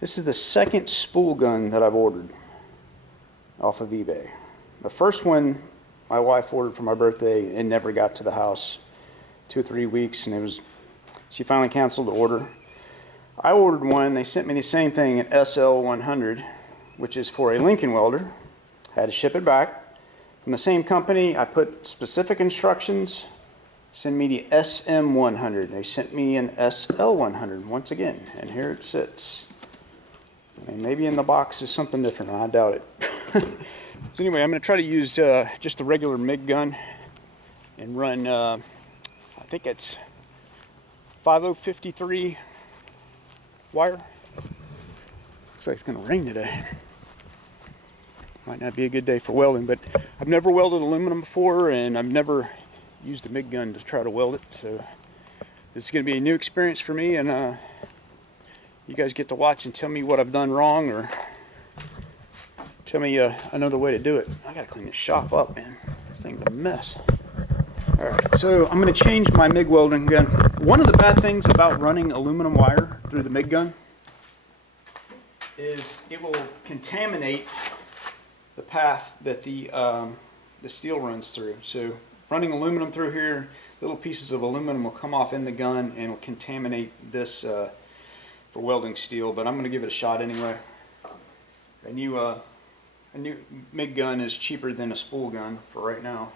This is the second spool gun that I've ordered off of eBay. The first one my wife ordered for my birthday and never got to the house. 2 or 3 weeks, and she finally canceled the order. I ordered one. They sent me the same thing, an SL100, which is for a Lincoln welder. Had to ship it back. From the same company, I put specific instructions. Send me the SM100. They sent me an SL100 once again, and here it sits. And maybe in the box is something different. I doubt it. So anyway, I'm going to try to use just a regular MIG gun and run, I think it's 5053 wire. Looks like it's going to rain today. Might not be a good day for welding, but I've never welded aluminum before, and I've never used a MIG gun to try to weld it. So this is going to be a new experience for me, and you guys get to watch and tell me what I've done wrong, or tell me another way to do it. I gotta clean this shop up, man. This thing's a mess. Alright, so I'm going to change my MIG welding gun. One of the bad things about running aluminum wire through the MIG gun is it will contaminate the path that the steel runs through. So running aluminum through here, little pieces of aluminum will come off in the gun and will contaminate this for welding steel, but I'm going to give it a shot anyway. A new MIG gun is cheaper than a spool gun for right now.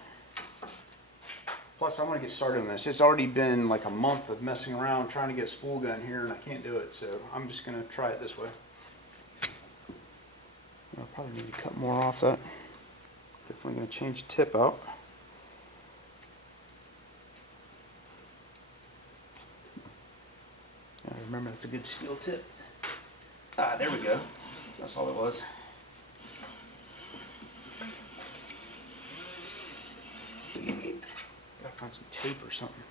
Plus, I want to get started on this. It's already been like a month of messing around trying to get a spool gun here, and I can't do it, so I'm just going to try it this way. I'll probably need to cut more off that. Definitely going to change the tip out. Remember, that's a good steel tip. Ah, there we go. That's all it was. Gotta find some tape or something.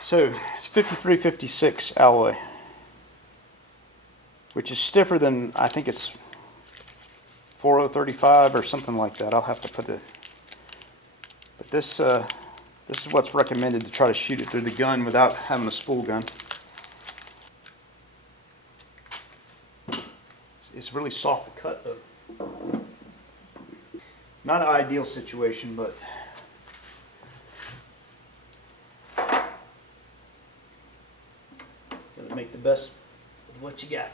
So it's 5356 alloy, which is stiffer than, I think it's 4035 or something like that. I'll have to put it. But this is what's recommended to try to shoot it through the gun without having a spool gun. It's really soft to cut though. Not an ideal situation, but gotta make the best of what you got.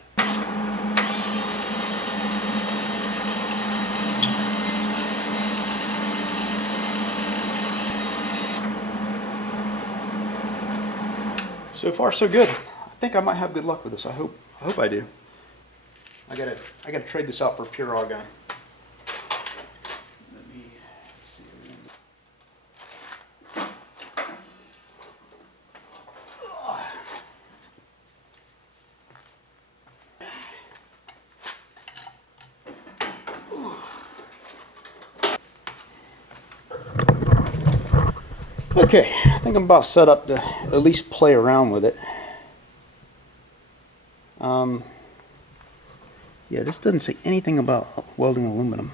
So far, so good. I think I might have good luck with this. I hope I do. I gotta trade this out for pure argon. Let me see. Okay, I think I'm about set up to at least play around with it. Yeah, this doesn't say anything about welding aluminum.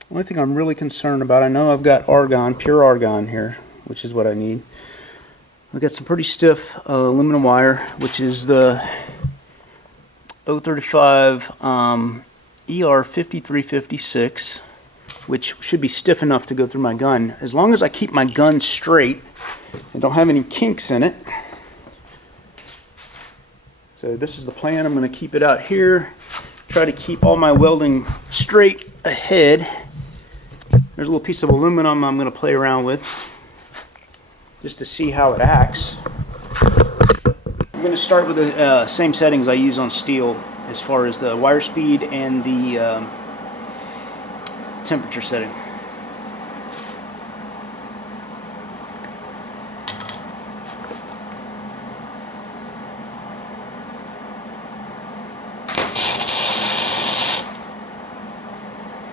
The only thing I'm really concerned about, I know I've got argon, pure argon here, which is what I need. I've got some pretty stiff aluminum wire, which is the 035 ER5356, which should be stiff enough to go through my gun. As long as I keep my gun straight and don't have any kinks in it. So this is the plan. I'm going to keep it out here. Try to keep all my welding straight ahead. There's a little piece of aluminum I'm going to play around with just to see how it acts. I'm going to start with the same settings I use on steel as far as the wire speed and the temperature setting.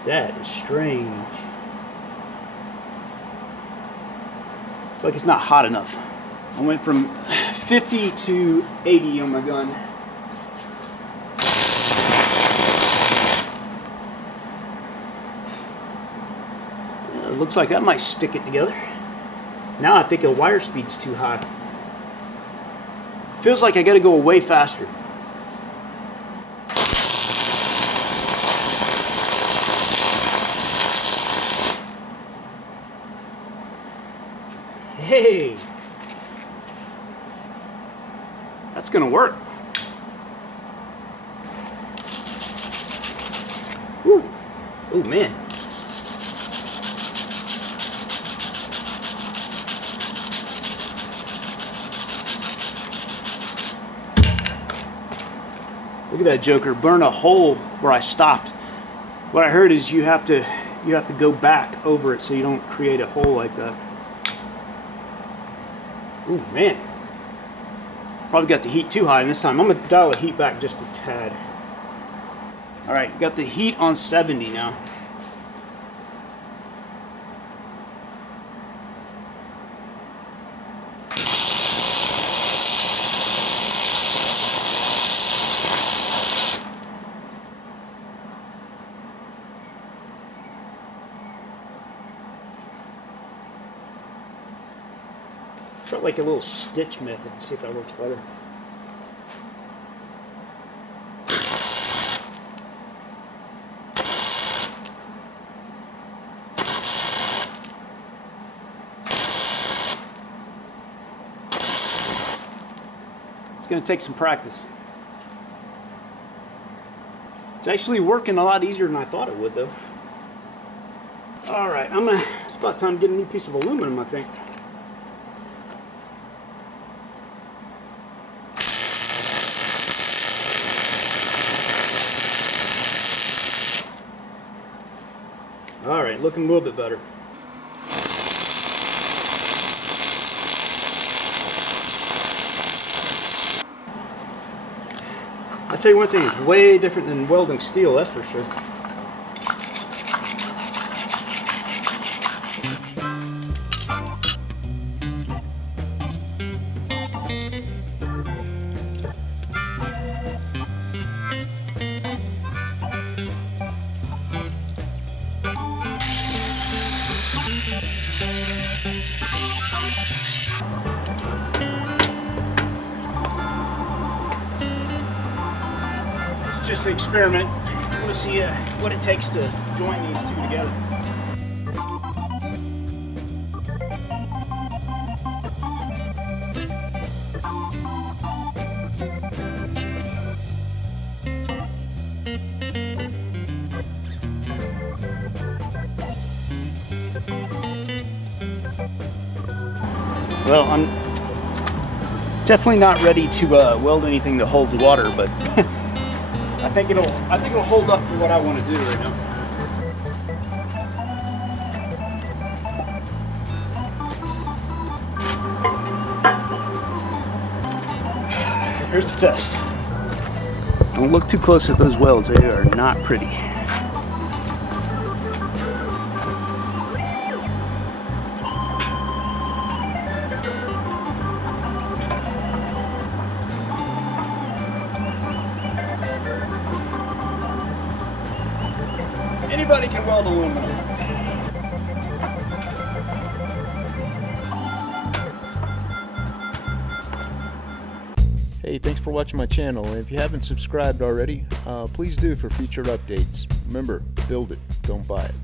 That is strange. It's like it's not hot enough. I went from 50 to 80 on my gun. It looks like that might stick it together. Now I think the wire speed's too high. Feels like I gotta go way faster. Hey, that's gonna work. Woo. Oh man. Look at that joker burn a hole where I stopped. What I heard is you have to go back over it so you don't create a hole like that. Ooh, man. Probably got the heat too high this time. I'm gonna dial the heat back just a tad. All right, got the heat on 70 now. Try like a little stitch method, see if that works better. It's going to take some practice. It's actually working a lot easier than I thought it would, though. All right, it's about time to get a new piece of aluminum, I think. All right, looking a little bit better. I'll tell you one thing, it's way different than welding steel, that's for sure. Just an experiment. I want to see what it takes to join these two together. Well, I'm definitely not ready to weld anything that holds water, but I think it'll hold up for what I want to do right now. Here's the test. Don't look too close at those welds, they are not pretty. Anybody can weld aluminum. Hey, thanks for watching my channel, and if you haven't subscribed already, please do for future updates. Remember, build it, don't buy it.